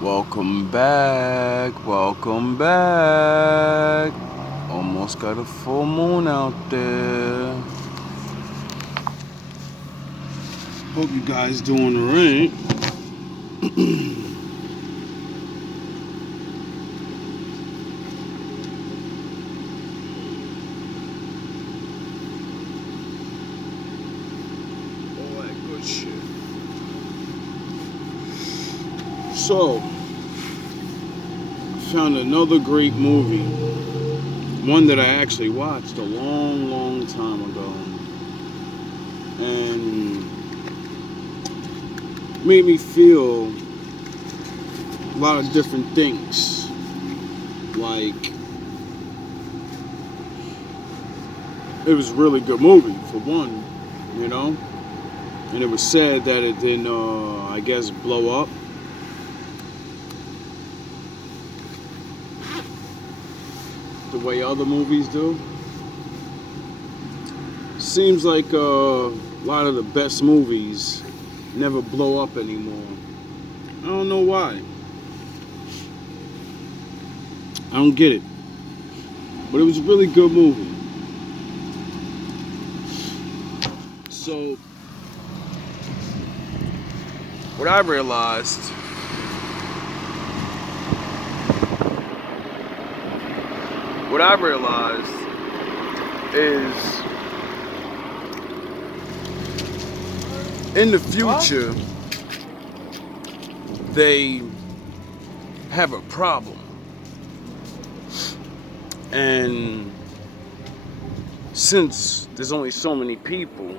Welcome back, welcome back. Almost got a full moon out there. Hope you guys doing alright. All that good shit. So, found another great movie. One that I actually watched a long time ago. And made me feel a lot of different things. Like, it was a really good movie, for one, you know? And it was said that it didn't, I guess, blow up. The way other movies do. Seems like a lot of the best movies never blow up anymore. I don't know why. I don't get it. But it was a really good movie. So, what I realized is in the future, they have a problem. And since there's only so many people,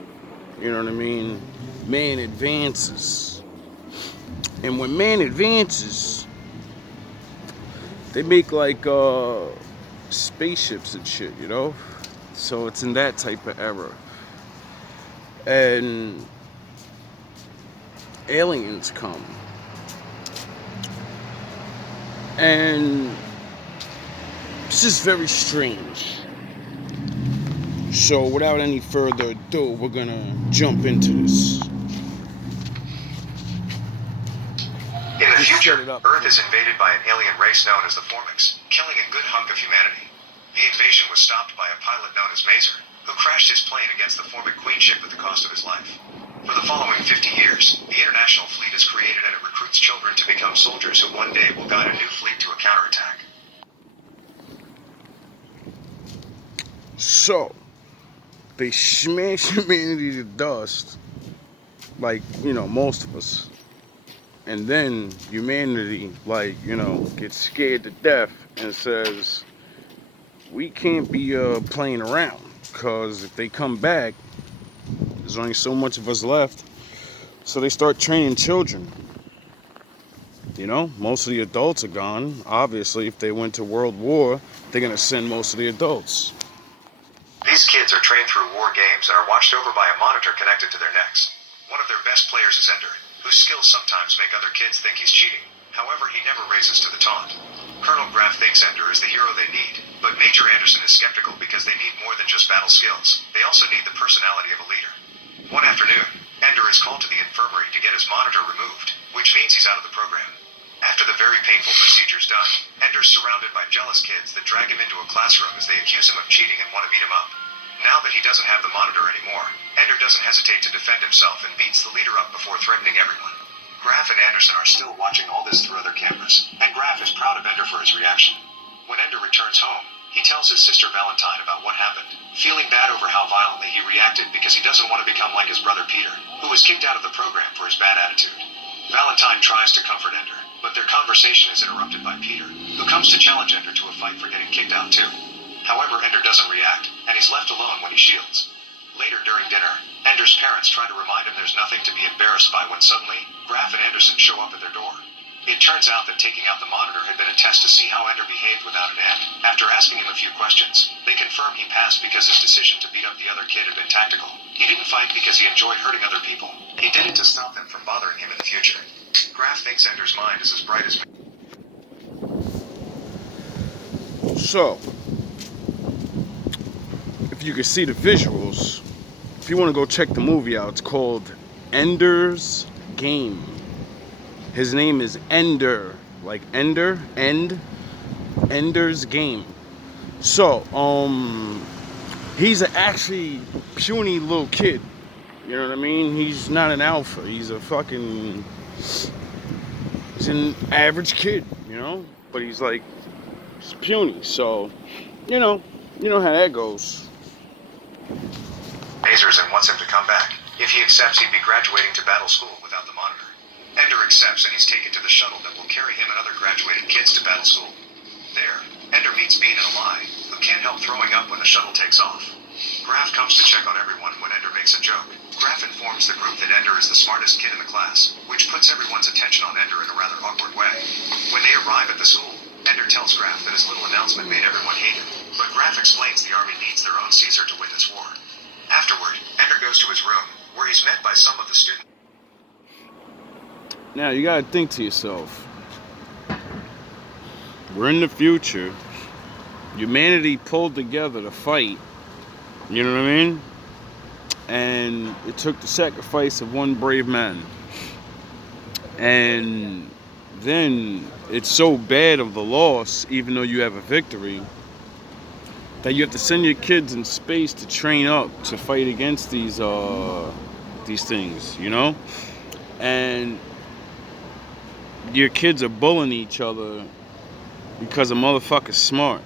you know what I mean, man advances. And when man advances, they make like spaceships and shit, you know? So it's in that type of era. And aliens come. And it's just very strange. So without any further ado, we're gonna jump into this. In the future, Earth is invaded by an alien race known as the Formics, killing a good hunk of humanity. The invasion was stopped by a pilot known as Mazer, who crashed his plane against the Formic Queen ship at the cost of his life. For the following 50 years, the international fleet is created and it recruits children to become soldiers who one day will guide a new fleet to a counterattack. So, they smash humanity to dust, like, you know, most of us. And then humanity, like, you know, gets scared to death and says, we can't be playing around, because if they come back, there's only so much of us left. So they start training children. You know, most of the adults are gone. Obviously, if they went to World War, they're going to send most of the adults. These kids are trained through war games and are watched over by a monitor connected to their necks. One of their best players is Ender, whose skills sometimes make other kids think he's cheating. However, he never raises to the taunt. Colonel Graf thinks Ender is the hero they need, but Major Anderson is skeptical because they need more than just battle skills. They also need the personality of a leader. One afternoon, Ender is called to the infirmary to get his monitor removed, which means he's out of the program. After the very painful procedure's done, Ender's surrounded by jealous kids that drag him into a classroom as they accuse him of cheating and want to beat him up. Now that he doesn't have the monitor anymore, Ender doesn't hesitate to defend himself and beats the leader up before threatening everyone. Graf and Anderson are still watching all this through other cameras, and Graf is proud of Ender for his reaction. When Ender returns home, he tells his sister Valentine about what happened, feeling bad over how violently he reacted because he doesn't want to become like his brother Peter, who was kicked out of the program for his bad attitude. Valentine tries to comfort Ender, but their conversation is interrupted by Peter, who comes to challenge Ender to a fight for getting kicked out too. However, Ender doesn't react, and he's left alone when he shields. Later during dinner, Ender's parents try to remind him there's nothing to be embarrassed by when suddenly, Graf and Anderson show up at their door. It turns out that taking out the monitor had been a test to see how Ender behaved without an end. After asking him a few questions, they confirm he passed because his decision to beat up the other kid had been tactical. He didn't fight because he enjoyed hurting other people. He did it to stop them from bothering him in the future. Graf thinks Ender's mind is as bright as... So, if you can see the visuals, if you want to go check the movie out, it's called Ender's Game. His name is Ender, like Ender's Game. So, he's an actually puny little kid. You know what I mean? He's not an alpha. He's an average kid, you know? But he's puny. So, you know, how that goes. Mazers and wants him to come back. If he accepts, he'd be graduating to battle school without the monitor. Ender accepts and he's taken to the shuttle that will carry him and other graduated kids to battle school. There, Ender meets Bean and Eli, who can't help throwing up when the shuttle takes off. Graf comes to check on everyone when Ender makes a joke. Graf informs the group that Ender is the smartest kid in the class, which puts everyone's attention on Ender in a rather awkward way. When they arrive at the school, Ender tells Graf that his little announcement made everyone hate him, but Graf explains the army needs their own Caesar to win this war. Afterward, Ender goes to his room, where he's met by some of the students. Now, you gotta think to yourself, we're in the future. Humanity pulled together to fight. You know what I mean? And it took the sacrifice of one brave man. And then it's so bad of the loss, even though you have a victory, that you have to send your kids in space to train up to fight against these things, you know? And your kids are bullying each other because a motherfucker's smart.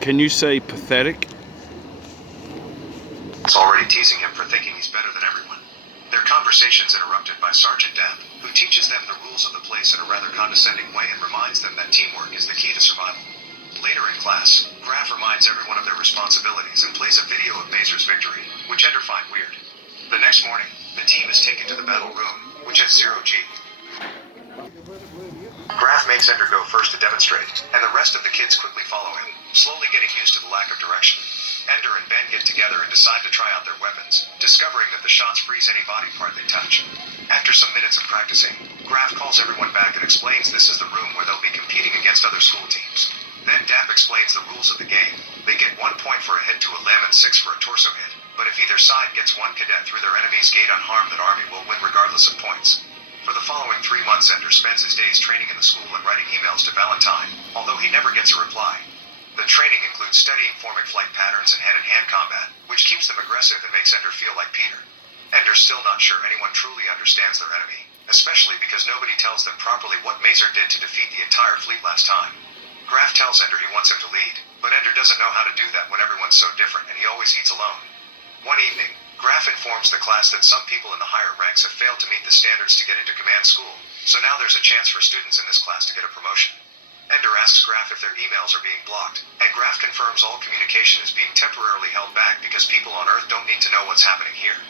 Can you say pathetic? It's already teasing him for thinking he's better than everyone. Their conversation's interrupted by Sergeant Depp, who teaches them the rules of the place in a rather condescending way and reminds them that teamwork is the key to survival. Later in class, Graf reminds everyone of their responsibilities and plays a video of Mazer's victory, which Ender find weird. The next morning, the team is taken to the battle room, which has 0G. Graf makes Ender go first to demonstrate, and the rest of the kids quickly follow him, slowly getting used to the lack of direction. Ender and Ben get together and decide to try out their weapons, discovering that the shots freeze any body part they touch. After some minutes of practicing, Graf calls everyone back and explains this is the room where they'll be competing against other school teams. Then Dapp explains the rules of the game. They get 1 point for a hit to a limb and 6 for a torso hit, but if either side gets 1 cadet through their enemy's gate unharmed, that army will win regardless of points. For the following 3 months, Ender spends his days training in the school and writing emails to Valentine, although he never gets a reply. The training includes studying formic flight patterns and hand-in-hand combat, which keeps them aggressive and makes Ender feel like Peter. Ender's still not sure anyone truly understands their enemy, especially because nobody tells them properly what Mazer did to defeat the entire fleet last time. Graf tells Ender he wants him to lead, but Ender doesn't know how to do that when everyone's so different and he always eats alone. One evening, Graf informs the class that some people in the higher ranks have failed to meet the standards to get into command school, so now there's a chance for students in this class to get a promotion. Ender asks Graf if their emails are being blocked, and Graf confirms all communication is being temporarily held back because people on Earth don't need to know what's happening here.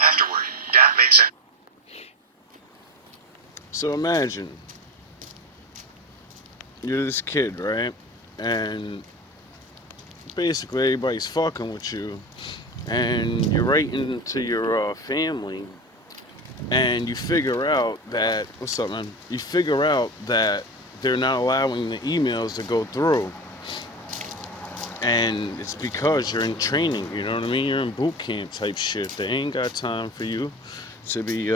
Afterward, Dapp makes Ender. So imagine, you're this kid, right? And basically everybody's fucking with you, and you're writing to your family, and you figure out that, what's up, man? You figure out that they're not allowing the emails to go through. And it's because you're in training, you know what I mean? You're in boot camp type shit. They ain't got time for you to be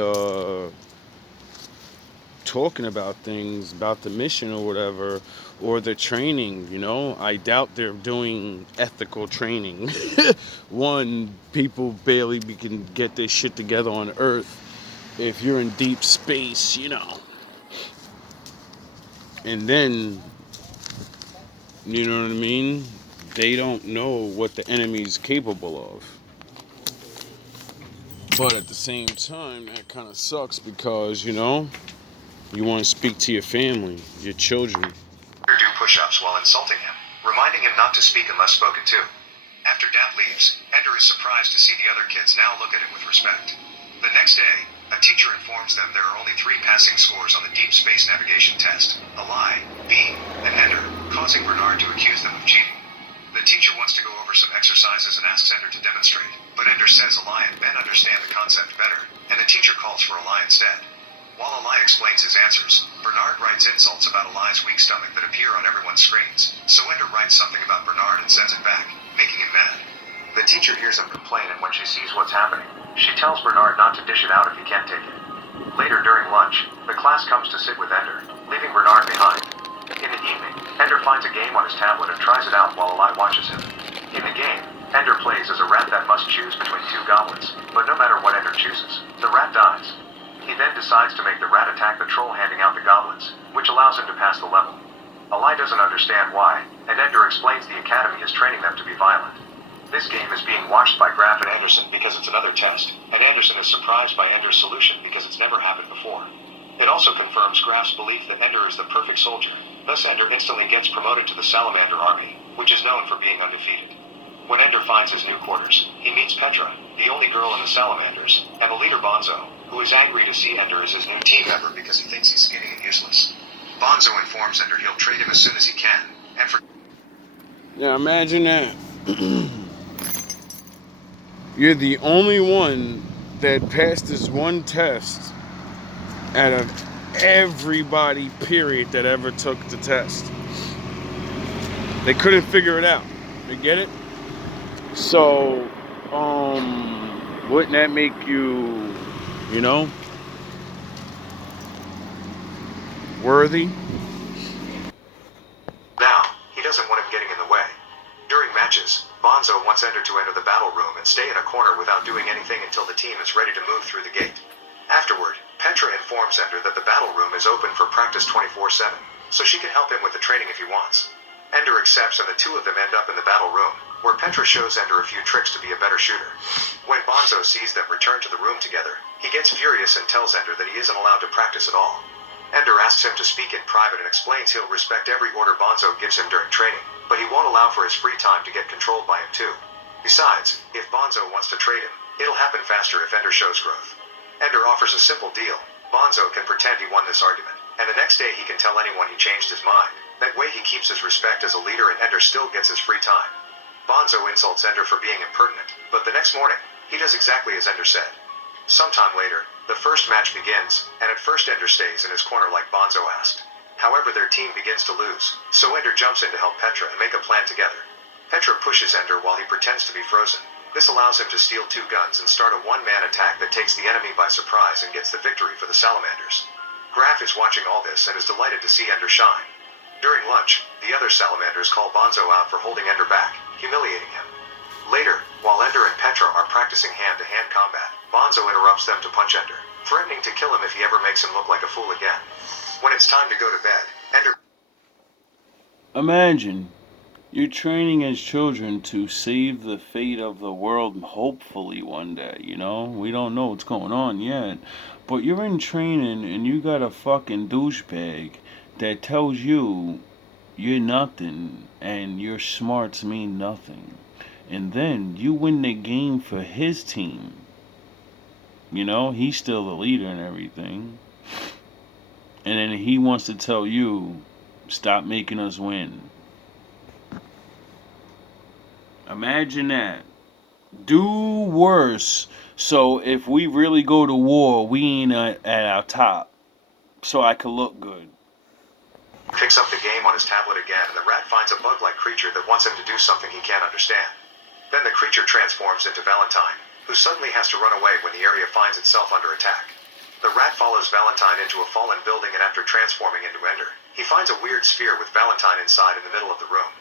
talking about things, about the mission or whatever, or the training, you know? I doubt they're doing ethical training. One, people barely can get their shit together on Earth. If you're in deep space, you know. And then, you know what I mean? They don't know what the enemy's capable of. But at the same time, that kind of sucks because, you know, you want to speak to your family, your children. Do push-ups while insulting him, reminding him not to speak unless spoken to. After Dapp leaves, Ender is surprised to see the other kids now look at him with respect. The next day, a teacher informs them there are only 3 passing scores on the deep space navigation test: Eli, Bean, and Ender, causing Bernard to accuse them of cheating. The teacher wants to go over some exercises and asks Ender to demonstrate, but Ender says Eli and Ben understand the concept better, and the teacher calls for Eli instead. While Eli explains his answers, Bernard writes insults about Eli's weak stomach that appear on everyone's screens, so Ender writes something about Bernard and sends it back, making him mad. The teacher hears him complain, and when she sees what's happening, she tells Bernard not to dish it out if he can't take it. Later during lunch, the class comes to sit with Ender, leaving Bernard behind. In the evening, Ender finds a game on his tablet and tries it out while Eli watches him. In the game, Ender plays as a rat that must choose between two goblins, but no matter what Ender chooses, the rat dies. He then decides to make the rat attack the troll handing out the goblins, which allows him to pass the level. Eli doesn't understand why, and Ender explains the academy is training them to be violent. This game is being watched by Graf and Anderson because it's another test, and Anderson is surprised by Ender's solution because it's never happened before. It also confirms Graf's belief that Ender is the perfect soldier, thus Ender instantly gets promoted to the Salamander Army, which is known for being undefeated. When Ender finds his new quarters, he meets Petra, the only girl in the Salamanders, and the leader Bonzo, who is angry to see Ender as his new team member because he thinks he's skinny and useless. Bonzo informs Ender he'll trade him as soon as he can, and for... Now imagine that. You're the only one that passed this one test out of everybody, period, that ever took the test. They couldn't figure it out. You get it? So, wouldn't that make you, worthy? Now, he doesn't want him getting in the way. During matches, Bonzo wants Ender to enter the battle room and stay in a corner without doing anything until the team is ready to move through the gate. Afterward, Petra informs Ender that the battle room is open for practice 24/7, so she can help him with the training if he wants. Ender accepts and the two of them end up in the battle room, where Petra shows Ender a few tricks to be a better shooter. When Bonzo sees them return to the room together, he gets furious and tells Ender that he isn't allowed to practice at all. Ender asks him to speak in private and explains he'll respect every order Bonzo gives him during training, but he won't allow for his free time to get controlled by him too. Besides, if Bonzo wants to trade him, it'll happen faster if Ender shows growth. Ender offers a simple deal. Bonzo can pretend he won this argument, and the next day he can tell anyone he changed his mind. That way he keeps his respect as a leader and Ender still gets his free time. Bonzo insults Ender for being impertinent, but the next morning, he does exactly as Ender said. Sometime later, the first match begins, and at first Ender stays in his corner like Bonzo asked. However, their team begins to lose, so Ender jumps in to help Petra and make a plan together. Petra pushes Ender while he pretends to be frozen. This allows him to steal two guns and start a one-man attack that takes the enemy by surprise and gets the victory for the Salamanders. Graf is watching all this and is delighted to see Ender shine. During lunch, the other Salamanders call Bonzo out for holding Ender back, humiliating him. Later, while Ender and Petra are practicing hand-to-hand combat, Bonzo interrupts them to punch Ender, threatening to kill him if he ever makes him look like a fool again. When it's time to go to bed, Ender... Imagine, you're training as children to save the fate of the world, hopefully one day, We don't know what's going on yet. But you're in training and you got a fucking douchebag that tells you you're nothing and your smarts mean nothing. And then you win the game for his team. He's still the leader and everything. And then he wants to tell you, stop making us win. Imagine that. Do worse. So if we really go to war, we ain't at our top. So I could look good. Picks up the game on his tablet again, and the rat finds a bug-like creature that wants him to do something he can't understand. Then the creature transforms into Valentine, who suddenly has to run away when the area finds itself under attack. The rat follows Valentine into a fallen building, and after transforming into Ender, he finds a weird sphere with Valentine inside in the middle of the room.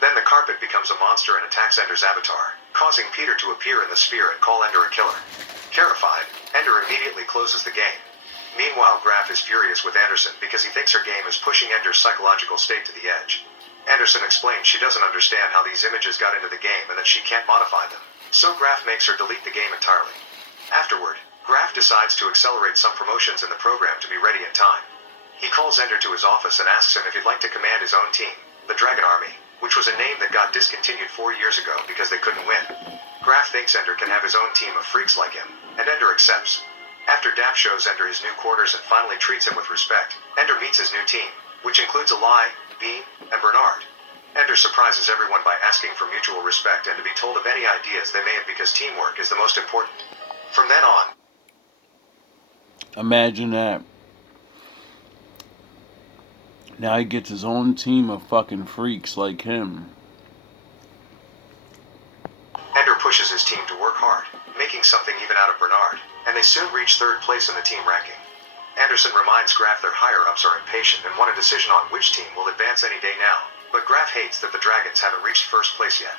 Then the carpet becomes a monster and attacks Ender's avatar, causing Peter to appear in the sphere and call Ender a killer. Terrified, Ender immediately closes the game. Meanwhile, Graf is furious with Anderson because he thinks her game is pushing Ender's psychological state to the edge. Anderson explains she doesn't understand how these images got into the game and that she can't modify them, so Graf makes her delete the game entirely. Afterward, Graf decides to accelerate some promotions in the program to be ready in time. He calls Ender to his office and asks him if he'd like to command his own team, the Dragon Army, which was a name that got discontinued 4 years ago because they couldn't win. Graf thinks Ender can have his own team of freaks like him, and Ender accepts. After Dap shows Ender his new quarters and finally treats him with respect, Ender meets his new team, which includes Eli, Bean, and Bernard. Ender surprises everyone by asking for mutual respect and to be told of any ideas they may have because teamwork is the most important. From then on... Imagine that. Now he gets his own team of fucking freaks like him. Ender pushes his team to work hard, making something even out of Bernard, and they soon reach third place in the team ranking. Anderson reminds Graf their higher-ups are impatient and want a decision on which team will advance any day now, but Graf hates that the Dragons haven't reached first place yet.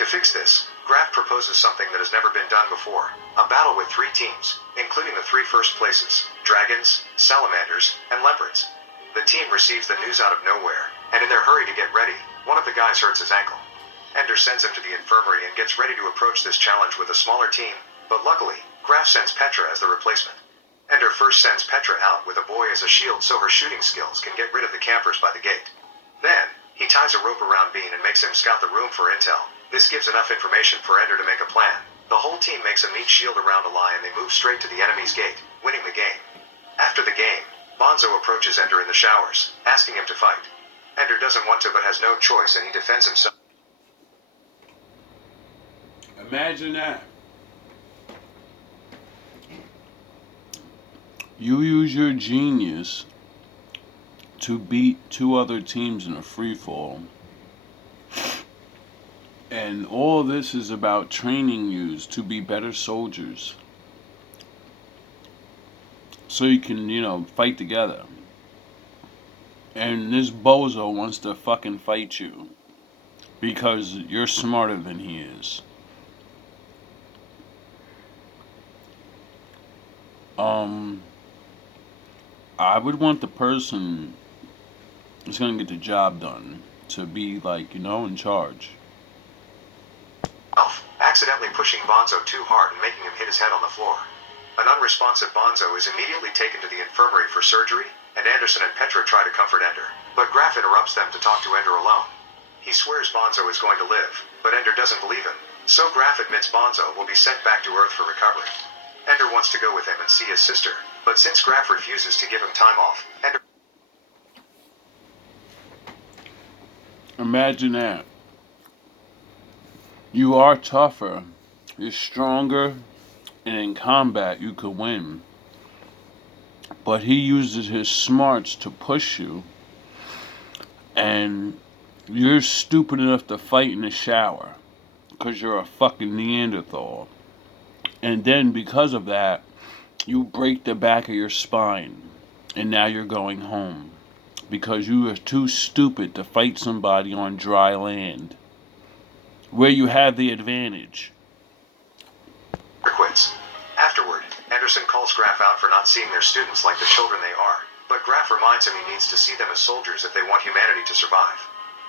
To fix this, Graf proposes something that has never been done before, a battle with 3 teams, including the 3 first places, Dragons, Salamanders, and Leopards. The team receives the news out of nowhere, and in their hurry to get ready, one of the guys hurts his ankle. Ender sends him to the infirmary and gets ready to approach this challenge with a smaller team, but luckily, Graf sends Petra as the replacement. Ender first sends Petra out with a boy as a shield so her shooting skills can get rid of the campers by the gate. Then, he ties a rope around Bean and makes him scout the room for intel. This gives enough information for Ender to make a plan. The whole team makes a meat shield around a lie and they move straight to the enemy's gate, winning the game. After the game, Bonzo approaches Ender in the showers, asking him to fight. Ender doesn't want to but has no choice and he defends himself. Imagine that. You use your genius to beat 2 other teams in a free-fall. And all this is about training you to be better soldiers. So you can, fight together. And this bozo wants to fucking fight you. Because you're smarter than he is. I would want the person who's gonna get the job done to be in charge. Accidentally pushing Bonzo too hard and making him hit his head on the floor. An unresponsive Bonzo is immediately taken to the infirmary for surgery, and Anderson and Petra try to comfort Ender, but Graf interrupts them to talk to Ender alone. He swears Bonzo is going to live, but Ender doesn't believe him, so Graf admits Bonzo will be sent back to Earth for recovery. Ender wants to go with him and see his sister, but since Graf refuses to give him time off, Ender... Imagine that. You are tougher, you're stronger, and in combat you could win. But he uses his smarts to push you, and you're stupid enough to fight in the shower, because you're a fucking Neanderthal. And then because of that, you break the back of your spine, and now you're going home, because you are too stupid to fight somebody on dry land, where you have the advantage. Quits. Afterward, Anderson calls Graf out for not seeing their students like the children they are, but Graf reminds him he needs to see them as soldiers if they want humanity to survive.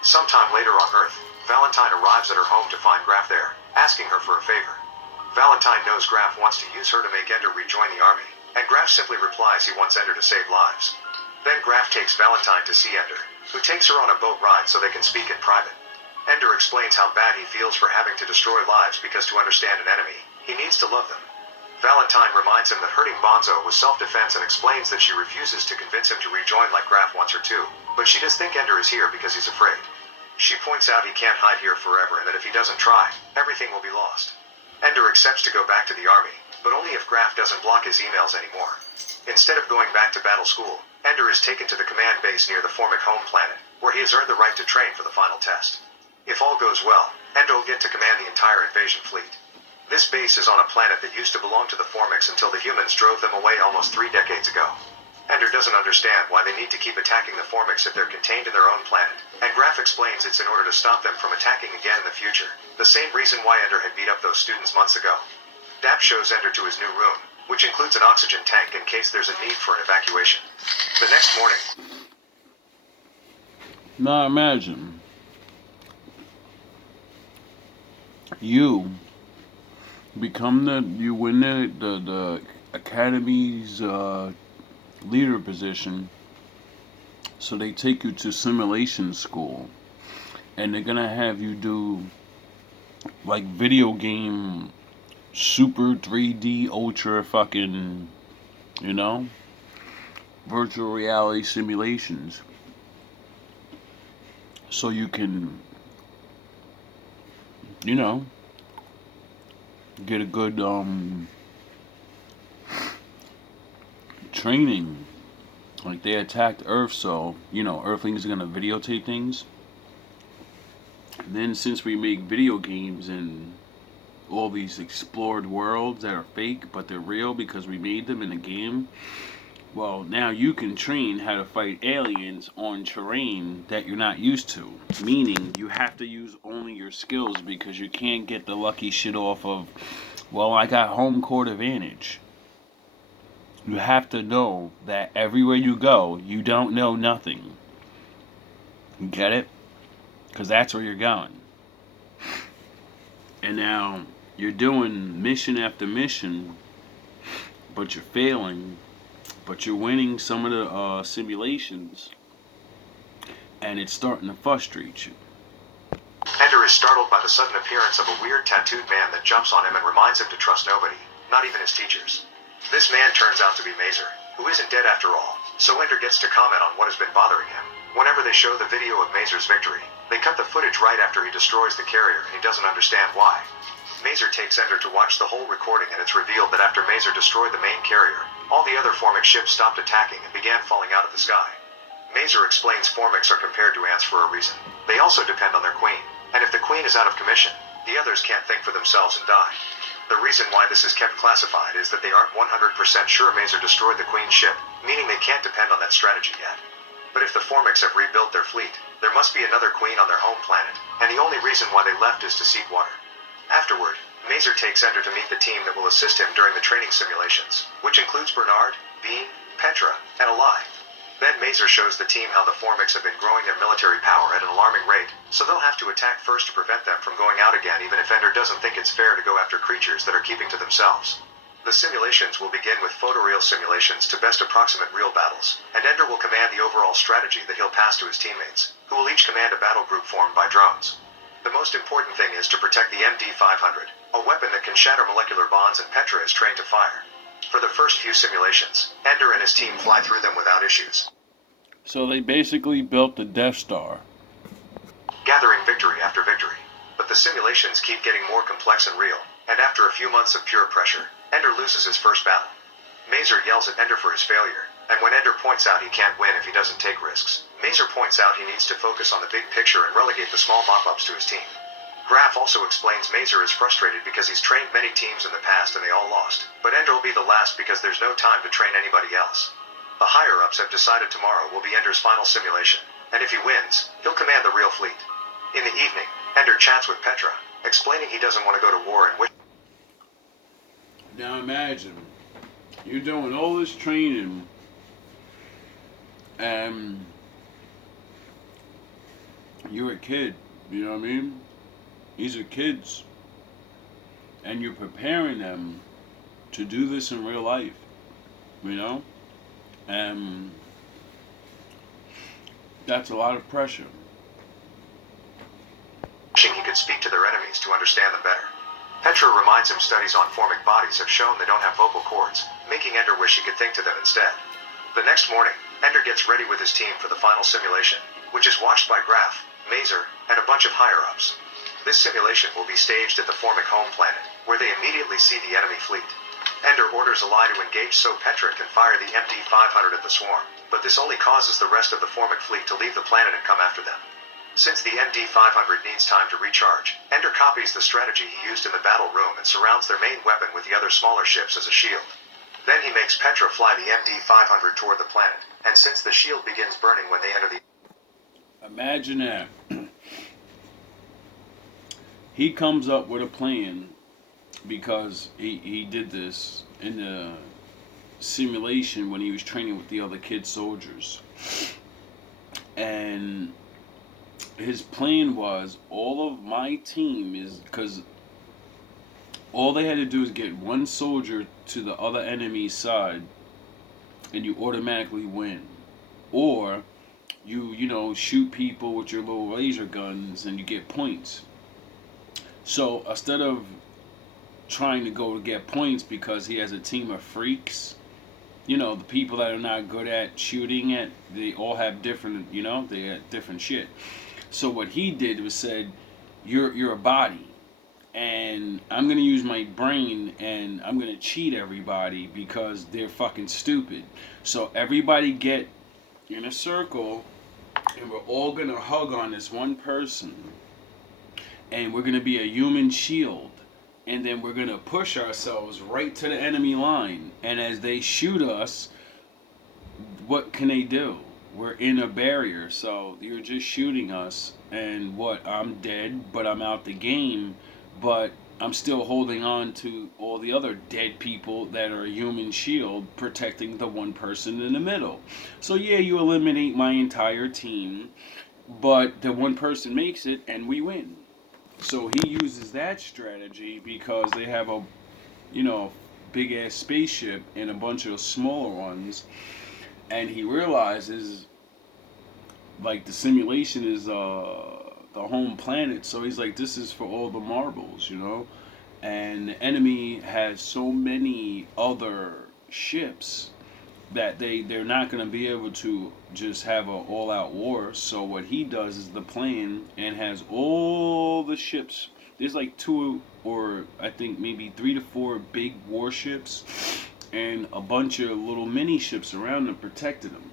Sometime later on Earth, Valentine arrives at her home to find Graf there, asking her for a favor. Valentine knows Graf wants to use her to make Ender rejoin the army, and Graf simply replies he wants Ender to save lives. Then Graf takes Valentine to see Ender, who takes her on a boat ride so they can speak in private. Ender explains how bad he feels for having to destroy lives because to understand an enemy, he needs to love them. Valentine reminds him that hurting Bonzo was self-defense and explains that she refuses to convince him to rejoin like Graf wants her to, but she does think Ender is here because he's afraid. She points out he can't hide here forever and that if he doesn't try, everything will be lost. Ender accepts to go back to the army, but only if Graf doesn't block his emails anymore. Instead of going back to battle school, Ender is taken to the command base near the Formic home planet, where he has earned the right to train for the final test. If all goes well, Ender will get to command the entire invasion fleet. This base is on a planet that used to belong to the Formics until the humans drove them away almost 3 decades ago. Ender doesn't understand why they need to keep attacking the Formics if they're contained in their own planet, and Graf explains it's in order to stop them from attacking again in the future, the same reason why Ender had beat up those students months ago. Dap shows Ender to his new room, which includes an oxygen tank in case there's a need for an evacuation. The next morning... Now imagine, you win the Academy's leader position, so they take you to simulation school, and they're gonna have you do like video game super 3D ultra fucking virtual reality simulations, so you can get a good training. Like, they attacked Earth, so Earthlings are gonna videotape things. And then since we make video games and all these explored worlds that are fake, but they're real because we made them in a game. Well, now you can train how to fight aliens on terrain that you're not used to. Meaning, you have to use only your skills because you can't get the lucky shit off of, well, I got home court advantage. You have to know that everywhere you go, you don't know nothing. You get it? Because that's where you're going. And now you're doing mission after mission, but you're failing, but you're winning some of the simulations, and it's starting to frustrate you. Ender is startled by the sudden appearance of a weird tattooed man that jumps on him and reminds him to trust nobody, not even his teachers. This man turns out to be Mazer, who isn't dead after all, so Ender gets to comment on what has been bothering him. Whenever they show the video of Mazer's victory, they cut the footage right after he destroys the carrier and he doesn't understand why. Mazer takes Ender to watch the whole recording and it's revealed that after Mazer destroyed the main carrier, all the other Formic ships stopped attacking and began falling out of the sky. Mazer explains Formics are compared to ants for a reason. They also depend on their queen, and if the queen is out of commission, the others can't think for themselves and die. The reason why this is kept classified is that they aren't 100% sure Mazer destroyed the queen's ship, meaning they can't depend on that strategy yet. But if the Formics have rebuilt their fleet, there must be another queen on their home planet, and the only reason why they left is to seek water. Afterward, Mazer takes Ender to meet the team that will assist him during the training simulations, which includes Bernard, Bean, Petra, and Eli. Then Mazer shows the team how the Formics have been growing their military power at an alarming rate, so they'll have to attack first to prevent them from going out again, even if Ender doesn't think it's fair to go after creatures that are keeping to themselves. The simulations will begin with photoreal simulations to best approximate real battles, and Ender will command the overall strategy that he'll pass to his teammates, who will each command a battle group formed by drones. The most important thing is to protect the MD-500, a weapon that can shatter molecular bonds, and Petra is trained to fire. For the first few simulations, Ender and his team fly through them without issues. So they basically built the Death Star. Gathering victory after victory. But the simulations keep getting more complex and real, and after a few months of pure pressure, Ender loses his first battle. Mazer yells at Ender for his failure, and when Ender points out he can't win if he doesn't take risks, Mazer points out he needs to focus on the big picture and relegate the small mop-ups to his team. Graf also explains Mazer is frustrated because he's trained many teams in the past and they all lost, but Ender will be the last because there's no time to train anybody else. The higher-ups have decided tomorrow will be Ender's final simulation, and if he wins, he'll command the real fleet. In the evening, Ender chats with Petra, explaining he doesn't want to go to war and wish. Now imagine, you're doing all this training, and you're a kid, you know what I mean? These are kids, and you're preparing them to do this in real life, you know? And that's a lot of pressure. Wishing he could speak to their enemies to understand them better. Petra reminds him studies on Formic bodies have shown they don't have vocal cords, making Ender wish he could think to them instead. The next morning, Ender gets ready with his team for the final simulation, which is watched by Graf, Mazer, and a bunch of higher-ups. This simulation will be staged at the Formic home planet, where they immediately see the enemy fleet. Ender orders Eli to engage so Petra can fire the MD-500 at the swarm, but this only causes the rest of the Formic fleet to leave the planet and come after them. Since the MD-500 needs time to recharge, Ender copies the strategy he used in the battle room and surrounds their main weapon with the other smaller ships as a shield. Then he makes Petra fly the MD-500 toward the planet, and since the shield begins burning when they enter the... Imagine that. He comes up with a plan because he did this in the simulation when he was training with the other kid soldiers. And his plan was, all of my team is, because all they had to do is get one soldier to the other enemy's side and you automatically win. Or you know, shoot people with your little laser guns and you get points. So instead of trying to go to get points because he has a team of freaks, you know, the people that are not good at shooting at, they all have different, you know, they have different shit. So what he did was said, you're a body, and I'm gonna use my brain and I'm gonna cheat everybody because they're fucking stupid. So everybody get in a circle and we're all gonna hug on this one person and we're gonna be a human shield. and then we're gonna push ourselves right to the enemy line. And as they shoot us, what can they do? We're in a barrier, so you're just shooting us, and what? I'm dead, but I'm out the game, but I'm still holding on to all the other dead people that are a human shield protecting the one person in the middle. So yeah, you eliminate my entire team, but the one person makes it and we win. So he uses that strategy because they have a, you know, big ass spaceship and a bunch of smaller ones, and he realizes like the simulation is the home planet, so he's like, this is for all the marbles, you know. And the enemy has so many other ships that they're not going to be able to just have an all-out war. So what he does is the plan and has all the ships. There's like two, or I think maybe 3 to 4 big warships and a bunch of little mini ships around them protecting them.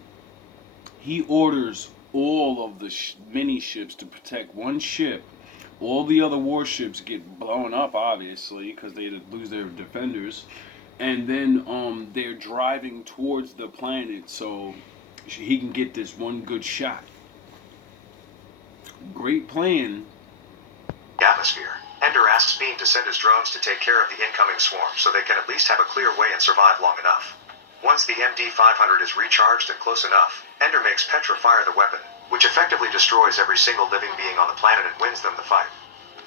He orders all of the mini ships to protect one ship. All the other warships get blown up, obviously, because they lose their defenders. And then they're driving towards the planet so he can get this one good shot. Great plan. Atmosphere. Ender asks Bean to send his drones to take care of the incoming swarm so they can at least have a clear way and survive long enough. Once the MD-500 is recharged and close enough, Ender makes Petra fire the weapon, which effectively destroys every single living being on the planet and wins them the fight.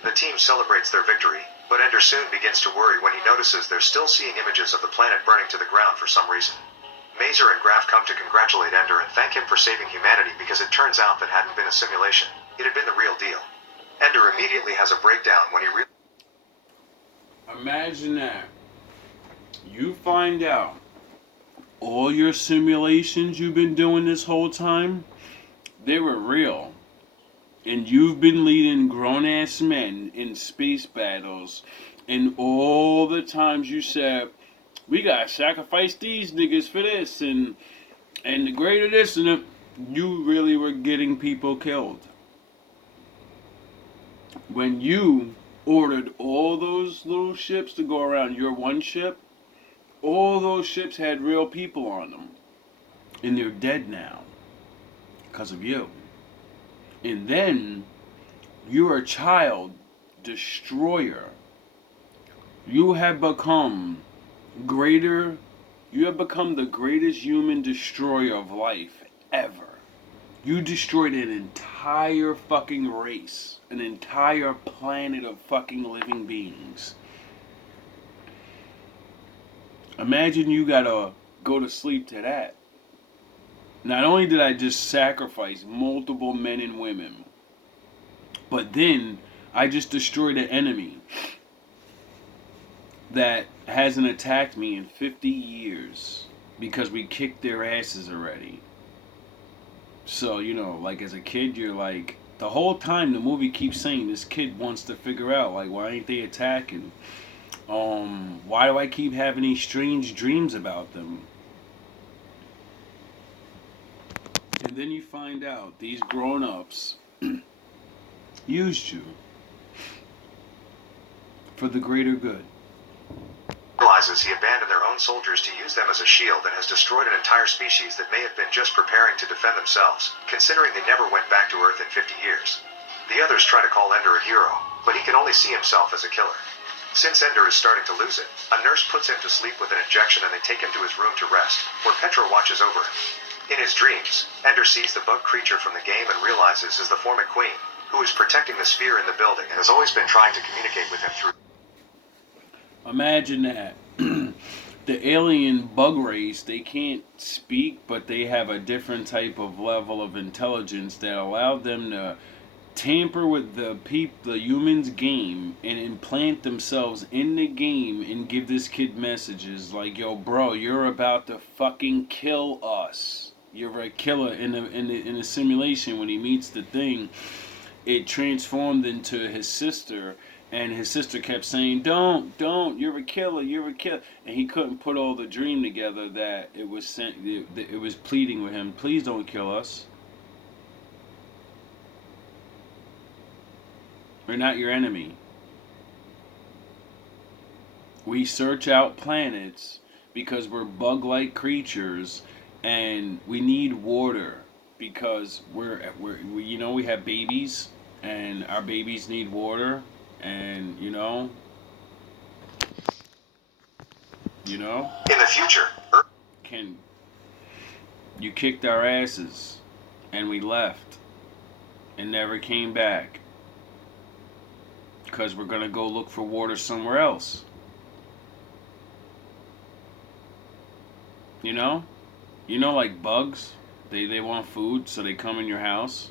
The team celebrates their victory, but Ender soon begins to worry when he notices they're still seeing images of the planet burning to the ground for some reason. Mazer and Graf come to congratulate Ender and thank him for saving humanity because it turns out that hadn't been a simulation, it had been the real deal. Ender immediately has a breakdown when he Imagine that. You find out all your simulations you've been doing this whole time, they were real. And you've been leading grown-ass men in space battles, and all the times you said, we gotta sacrifice these niggas for this, and the greater this, and the, you really were getting people killed. When you ordered all those little ships to go around your one ship, all those ships had real people on them. And they're dead now because of you. And then you're a child destroyer. You have become greater. You have become the greatest human destroyer of life ever. You destroyed an entire fucking race, an entire planet of fucking living beings. Imagine you gotta go to sleep to that. Not only did I just sacrifice multiple men and women, but then I just destroyed an enemy that hasn't attacked me in 50 years because we kicked their asses already. So, you know, like as a kid, you're like, the whole time the movie keeps saying this kid wants to figure out, like, why ain't they attacking? Why do I keep having these strange dreams about them? And then you find out these grown-ups used you for the greater good. realizes he abandoned their own soldiers to use them as a shield and has destroyed an entire species that may have been just preparing to defend themselves, considering they never went back to Earth in 50 years. The others try to call Ender a hero, but he can only see himself as a killer. Since Ender is starting to lose it, a nurse puts him to sleep with an injection and they take him to his room to rest, where Petra watches over him. In his dreams, Ender sees the bug creature from the game and realizes is the Formic Queen, who is protecting the sphere in the building and has always been trying to communicate with him through. Imagine that. The alien bug race, they can't speak, but they have a different type of level of intelligence that allowed them to tamper with the humans' game and implant themselves in the game and give this kid messages like, yo bro, you're about to fucking kill us. You're a killer. In the simulation when he meets the thing, it transformed into his sister, and his sister kept saying, don't, you're a killer, and he couldn't put all the dream together that it was pleading with him, please don't kill us. We're not your enemy. We search out planets because we're bug-like creatures, and we need water because we have babies, and our babies need water, and you know, In the future, can you kicked our asses, and we left and never came back because we're gonna go look for water somewhere else. You know, like bugs, they want food, so they come in your house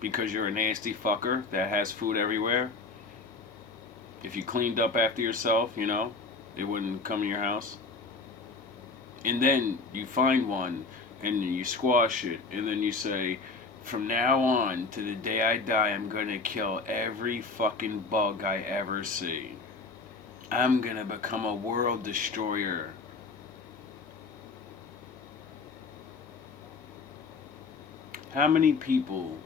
because you're a nasty fucker that has food everywhere. If you cleaned up after yourself, they wouldn't come in your house. And then you find one and you squash it, and then you say, from now on to the day I die, I'm gonna kill every fucking bug I ever see. I'm gonna become a world destroyer. How many people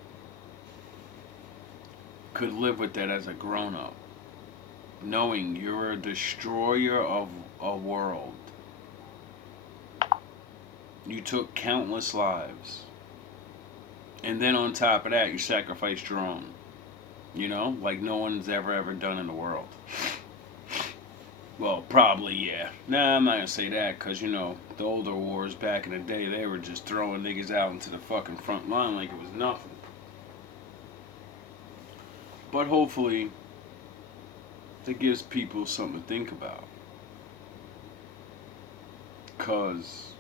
could live with that as a grown up? Knowing you're a destroyer of a world. You took countless lives. And then on top of that, you sacrificed your own. Like no one's ever done in the world. Well, probably, yeah. Nah, I'm not gonna say that, because, the older wars back in the day, they were just throwing niggas out into the fucking front line like it was nothing. But hopefully, that gives people something to think about. Because,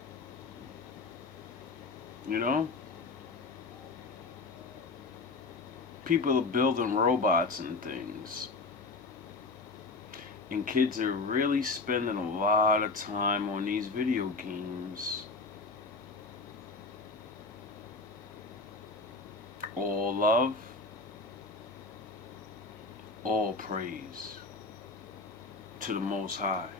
people are building robots and things. And kids are really spending a lot of time on these video games. All love, all praise to the Most High.